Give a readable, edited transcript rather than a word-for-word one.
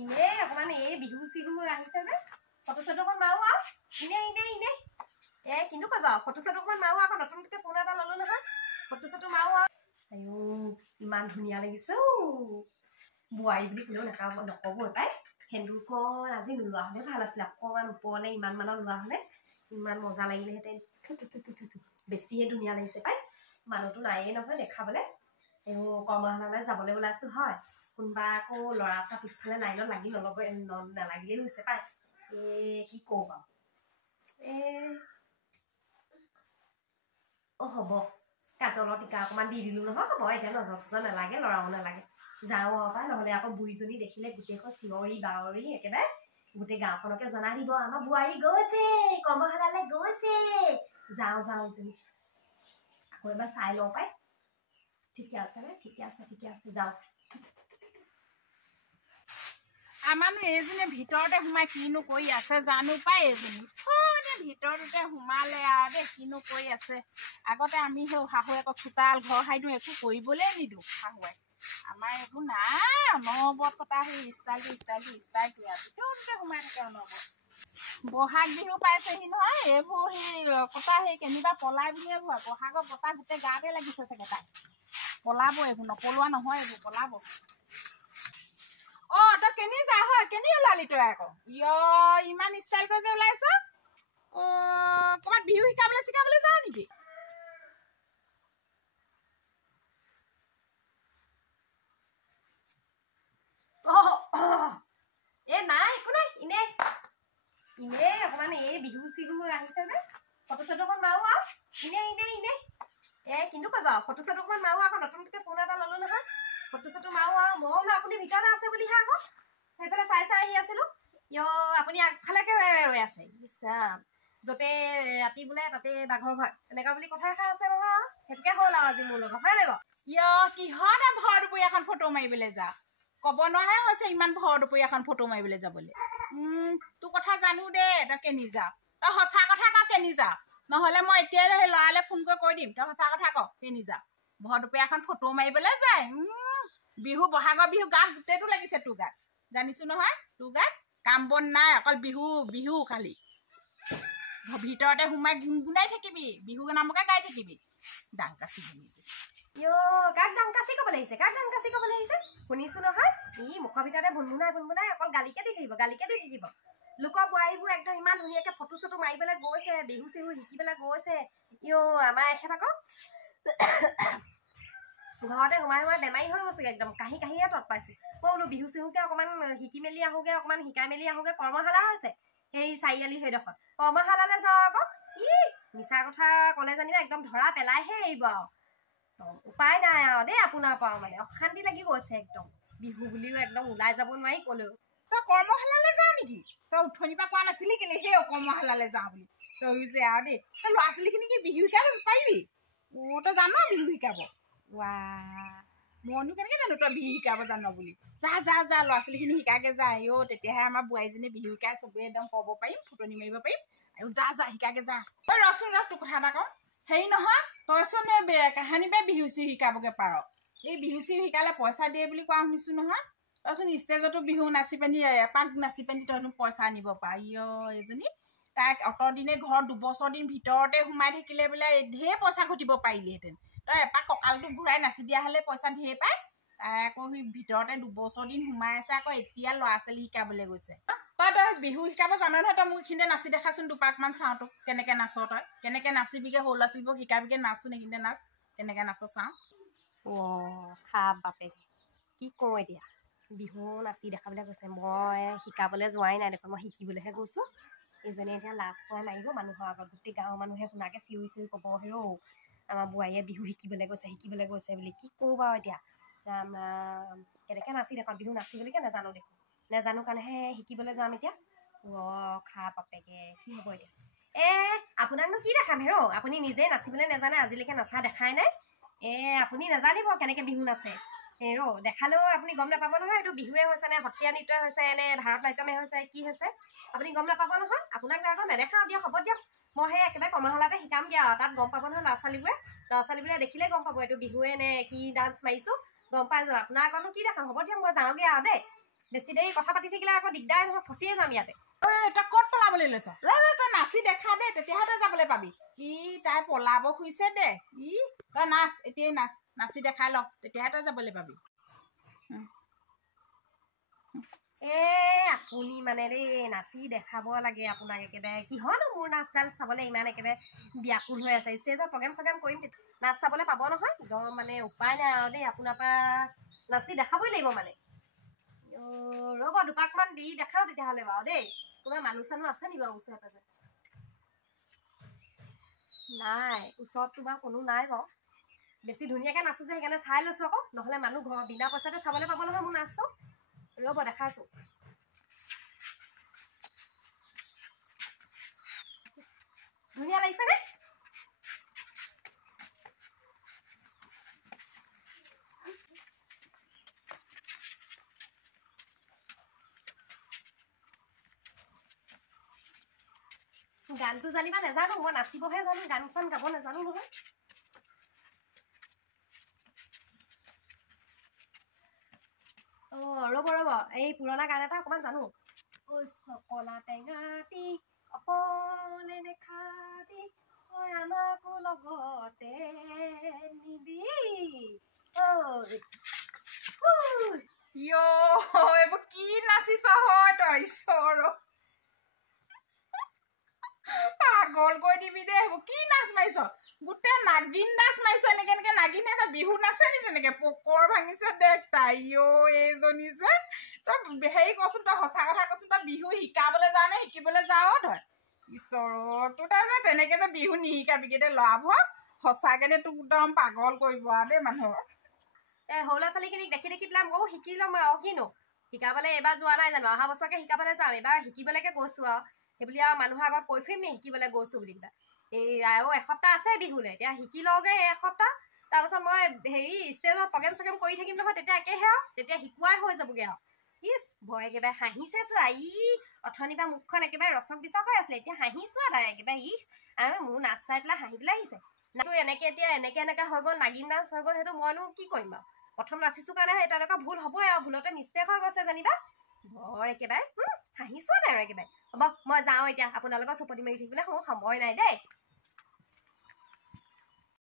ইনে অকমান এই বিহু চিহু আহিছে যে ফটো চটো অকণ মাৰো আৰু ইনে কিন্তু কৰিবা ফটো চটো অকমান মাৰো আকৌ নতুনকৈ ফোন এটা ললো নহয় ফটো চটো মাৰো আৰু আইও ইমান ধুনীয়া লাগিছে বোৱাৰী বুলি কোনেও নক'ব পাই সেন্দুৰকণ আজি নোলোৱা হ'লে ভাল আছিলে অকণমান ওপৰলৈ ইমান মানৰ লোৱা হ'লে ইমান মজা লাগিলেহেঁতেন বেছিয়ে ধুনীয়া লাগিছে পাই মানুহটো নায়েই নহয় দেখাবলৈ কৰ্মশালালৈ যাবলৈ ওলাইছো হয় কোনোবা আকৌ ল'ৰা ছোৱালী পিছফালে লাইনত লাগি নালাগিলেই হৈছে পাই কি কওঁ বাৰু হ'ব কাজলৰ টিকা অকণমান দি দিলো নহয় হ'ব এতিয়া নজৰ চজৰ নালাগে ল'ৰাও নালাগে যাওঁ আৰু পাই নহ'লে আকৌ বুঢ়ীজনী দেখিলে গোটেইখন চিঞৰি বাৱৰি একেবাৰে গোটেই গাঁওখনকে জনাই দিব আমাৰ বোৱাৰী গৈছে কৰ্মশালালৈ গৈছে যাওঁ আকৌ এবাৰ চাই লওঁ পাই ঠিকে আছে যাওঁ আমাৰনো এইজনী ভিতৰতে সোমাই কিনো কৰি আছে জানো পাই এইজনী ভিতৰতে সোমালে আৰু দেই কিনো কৰি আছে আগতে আমি সেই শাহুৱেকৰ চোতাল ঘৰ সাইনো একো কৰিবলৈ নিদিওঁ শাহুৱে আমাৰ একো নাই অনবৰত কটা সেই ষ্টাইল কৰি আছে ভিতৰতে সোমাই থাকে অনবৰত বহাগ বিহু পাইছেহি নহয় এইবোৰ সেই কটা সেই কেনিবা পলাই বুলিয়ে ভয় বহাগৰ বতাহ গোটেই গাতে লাগিছে চাগে তাই পলাব এইবোৰ নপলোৱা নহয় এইবোৰ পলাব তই কেনি যা হয় কেনি ওলালি তই আকৌ ইমান ষ্টাইল কৰি যে ওলাইছ ক'ৰবাত বিহু শিকাবলৈ যাওঁ নেকি নাই একো নাই ইনে অকমান এই বিহু চিহু আহিছে যে ফটো চটো অকণ মাৰো আৰু ইনে কিন্তু কৰিবা ফটো চটো অকমান মাৰো আকৌ নতুনকৈ ফোন এটা ললো নহয় ফটো চটো মাৰো আৰু মই বোলো আপুনি ভিতৰতে আছে বুলিহে আকৌ সেইফালে চাই আহি আছিলো আপুনি আগফালেকে ৰৈ আছে ইছাম য'তে ৰাতি বোলে তাতে বাঘৰ ঘৰ এনেকুৱা বুলি কথা এষাৰ আছে নহয় সেইটোকে হ'ল আৰু আজি মোৰ লগত হয় নাই বাৰু কিহত ভৰ দুপৰীয়া এখন ফটো মাৰিবলৈ যা ক'ব নোৱাৰে হৈছে ইমান ভৰ দুপৰীয়া এখন ফটো মাৰিবলৈ যাবলৈ তোৰ কথা জানো দে তই কেনি যা তই সঁচা কথা ক কেনি যা নহ'লে মই এতিয়াই সেই ল'ৰালৈ ফোন কৰি কৈ দিম তই সঁচা কথা ক কেনি যা ভৰ দুপৰীয়া এখন ফটো মাৰিবলৈ যায় বিহু বহাগৰ বিহু গাত গোটেইটো লাগিছে তোৰ গাত জানিছো নহয় তোৰ গাত কাম বন নাই অকল বিহু খালি ভিতৰতে সোমাই গুণগুণাই থাকিবি বিহু নামকে গাই থাকিবি ডাংকাচি কাক ডাংকাচি ক'ব লাগিছে শুনিছো নহয় মুখৰ ভিতৰতে ভুনভুনাই অকল গালিকে দি থাকিব লোকৰ বোৱাৰীবোৰ একদম ইমান ধুনীয়াকে ফটো চটো মাৰিবলৈ গৈছে বিহু চিহু শিকিবলৈ গৈছে আমাৰ এখেত আকৌ ঘৰতে সোমাই বেমাৰী হৈ গৈছে একদম কাহিয়ে তৎ পাইছো মই বোলো বিহু চিহুকে অকণমান শিকি মেলি আহোগে অকণমান শিকাই মেলি আহোগে কৰ্মশালা হৈছে সেই চাৰিআলি সেইডোখৰত কৰ্মশালালৈ যাওঁ আকৌ মিছা কথা ক'লে জানিবা একদম ধৰা পেলাইহে আহিব আৰু উপায় নাই আৰু দেই আপোনাৰ পৰা মানে অশান্তি লাগি গৈছে একদম বিহু বুলিও একদম ওলাই যাব নোৱাৰি ক'লেও তই কৰ্মশালালৈ যাওঁ নেকি তই উঠনিৰ পৰা কোৱা নাছিলি কেলে সেই কৰ্মশালালৈ যাওঁ বুলি তই যে আৰু দেই তই ল'ৰা ছোৱালীখিনি কি বিহু শিকাব পাৰিবি তই জান বিহু শিকাব মইনো কেনেকৈ জানো তই বিহু শিকাব জান বুলি যা ল'ৰা ছোৱালীখিনি শিকাকে যা তেতিয়াহে আমাৰ বোৱাৰীজনী বিহু শিকাই চবেই একদম ক'ব পাৰিম ফুটনি মাৰিব পাৰিম আৰু যা শিকাকে যা তই ৰচোন তোৰ কথা এটা কওঁ হেৰি নহয় তইচোন কাহানি বাই বিহু চিহু শিকাবগে পাৰ এই বিহু চিহু শিকালে পইচা দিয়ে বুলি কোৱা শুনিছো নহয় তইচোন ষ্টেজতো বিহু নাচি পিনি এপাক নাচি পিনি তইচোন পইচা আনিব পাৰ এজনী তাইক অতদিনে ঘৰত 2 বছৰ দিন ভিতৰতে সোমাই থাকিলে বোলে ঢেৰ পইচা ঘটিব পাৰিলিহেঁতেন তই এপাক কঁকালটো ঘূৰাই নাচি দিয়া হ'লে পইচা ঢেৰ পায় তাই আকৌ সি ভিতৰতে 2 বছৰ দিন সোমাই আছে আকৌ এতিয়া ল'ৰা ছোৱালী শিকাবলৈ গৈছে তই বিহু শিকাব জান নহয় তই মোক এইখিনিতে নাচি দেখাচোন দুপাকমান চাওঁ তোক কেনেকৈ নাচ তই কেনেকৈ নাচিবিগে সৰু ল'ৰা ছোৱালীবোৰক শিকাবিগে নাচোন এইখিনিতে নাচ কেনেকৈ নাচ চাওঁ বাপে কি কওঁ এতিয়া বিহু নাচি দেখাবলৈ গৈছে মই শিকাবলৈ যোৱাই নাই দেখোন মই শিকিবলৈহে গৈছোঁ এইজনীয়ে এতিয়া লাজ পোৱাই মাৰিব মানুহৰ আগত গোটেই গাঁৱৰ মানুহে শুনাকে চিঞৰি ক'ব আমাৰ বোৱাৰীয়ে বিহু শিকিবলৈ গৈছে বুলি কি কওঁ বাৰু এতিয়া ৰাম কেনেকৈ নাচি দেখাওঁ বিহু নাচিবলৈকে নেজানো কাৰণেহে শিকিবলৈ যাম এতিয়া বাপেকে কি হ'ব এতিয়া আপোনাকনো কি দেখাম আপুনি নিজে নাচিবলৈ নেজানে আজিলৈকে নাচা দেখাই নাই আপুনি নাজানিব কেনেকৈ বিহু নাচে দেখালেও আপুনি গম নাপাব নহয় এইটো বিহুৱে হৈছে নে সত্ৰীয়া নৃত্যই হৈছে নে ভাৰত নাট্যমে হৈছে কি হৈছে আপুনি গম নাপাব নহয় আপোনাক আকৌ নেদেখাওঁ দিয়ক হ'ব দিয়ক মই সেই একেবাৰে কৰ্মশালাতে শিকামগৈ আৰু তাত গম পাব নহয় ল'ৰা ছোৱালীবোৰে দেখিলে গম পাব এইটো বিহুৱে নে কি ডান্স মাৰিছোঁ গম পাই যাব আপোনাৰ আকনো কি দেখাম হ'ব দিয়ক মই যাওঁগৈ আৰু দেই বেছি দেৰি কথা পাতি থাকিলে আকৌ দিগদাৰ নহয়, ফচিয়ে যাম ইয়াতে। ঐ তই ক'ত পলাবলৈ লৈছ? তই নাচি দেখা দে, তেতিয়াহে তই যাবলৈ পাবি। তাই পলাব খুজিছে দে। তই নাচ, এতিয়াই নাচ, নাচি দেখাই ল, তেতিয়াহে তই যাবলৈ পাবি। আপুনি মানে দেই নাচি দেখাব লাগে আপোনাক একেবাৰে। কিহনো মোৰ নাচডাল চাবলৈ ইমান একেবাৰে ব্যাকুল হৈ আছে। ষ্টেজত প্ৰগ্ৰেম চগ্ৰেম কৰিম, নাচ চাবলৈ পাব নহয়। একদম মানে উপায় নাই আৰু দেই, আপোনাৰ পৰা নাচি দেখাবই লাগিব মানে। ৰ'ব দুপাকমান দি দেখাওঁ তেতিয়াহ'লে বাৰু দেই। কোনোবা মানুহ চানুহ আছে নি বাৰু ওচৰে পাজৰে? নাই, ওচৰততো বাৰু কোনো নাই বাৰু। বেছি ধুনীয়াকৈ নাচো যে সেইকাৰণে চাই লৈছোঁ আকৌ, নহ'লে মানুহ ঘৰ বিনা পইচাতে চাবলৈ পাব নহয় মোৰ নাচটো। ৰ'ব দেখাইছোঁ। ধুনীয়া লাগিছেনে? গানটো জানিবা নাজানো, মই নাচিবহে জানো, গান চান গাব নাজানো নহয়। ৰ'ব এই পুৰণা গান এটা অকণমান জানো। চকলা টেঙাটি অকলে নেখাবি, তই আমাকো লগতে নিবি। এইবোৰ কি নাচিছ হয় তই? ঈশ্বৰ পাগল কৈ দিবি দে। এইবোৰ কি নাচ মাৰিছ? গোটেই নাগিন নাচ মাৰিছ। এনেকে নাগিনে যে বিহু নাচে নি তেনেকে? পকৰ ভাঙিছে দেখ তাই। এইজনী যে তই হেৰি কচোন, তই সঁচা কথা কচোন, তই বিহু শিকাবলৈ যাৱ নে শিকিবলৈ যাৱ তই? ঈশ্বৰ তোৰ তাৰমানে তেনেকে যে বিহু নিশিকাবিগে দে ল'ৰাবোৰক। সঁচাকে দে তোক একদম পাগল কৰিব আৰু দেই মানুহক। সৰু ল'ৰা ছোৱালীখিনিক দেখি দেখি পেলাই ময়ো শিকি ল'ম আৰু কিনো। শিকাবলৈ এইবাৰ যোৱা নাই জানো, অহা বছৰকে শিকাবলৈ যাম। এইবাৰ শিকিবলৈকে গৈছোঁ আৰু সেইবুলি আৰু মানুহৰ আগত কৈ ফুৰিম নি শিকিবলৈ গৈছোঁ বুলি পেলাই। আৰু এসপ্তাহ আছে বিহুলৈ, এতিয়া শিকি লওঁগৈ এসপ্তাহ। তাৰপাছত মই ষ্টেজত প্ৰগ্ৰেম চগ্ৰেম কৰি থাকিম নহয়, তেতিয়া একেহে আৰু তেতিয়া শিকোৱাই হৈ যাবগৈ আৰু। ভয় একেবাৰে হাঁহিছে চোৱা। অথনিৰ পৰা মুখখন একেবাৰে ৰচক বিচক হৈ আছিলে, এতিয়া হাঁহিছোঁ আৰু তাই একেবাৰে। মোৰ নাচ চাই পেলাই হাঁহিবলৈ আহিছে। নাটো এতিয়া এনেকে হৈ গ'ল, নাগিন ডান্স হৈ গ'ল। সেইটো মইনো কি কৰিম বাৰু? প্ৰথম নাচিছোঁ কাৰণে সেই তেনেকুৱা ভুল হ'বই আৰু, ভুলতে মিষ্টেক হৈ গৈছে যেনিবা। বৰ একেবাৰে হাঁহিছোঁ আৰু একেবাৰে। হ'ব মই যাওঁ এতিয়া, আপোনালোকৰ চুপতি মাৰি থাকিবলৈ মোৰ সময় নাই দেই।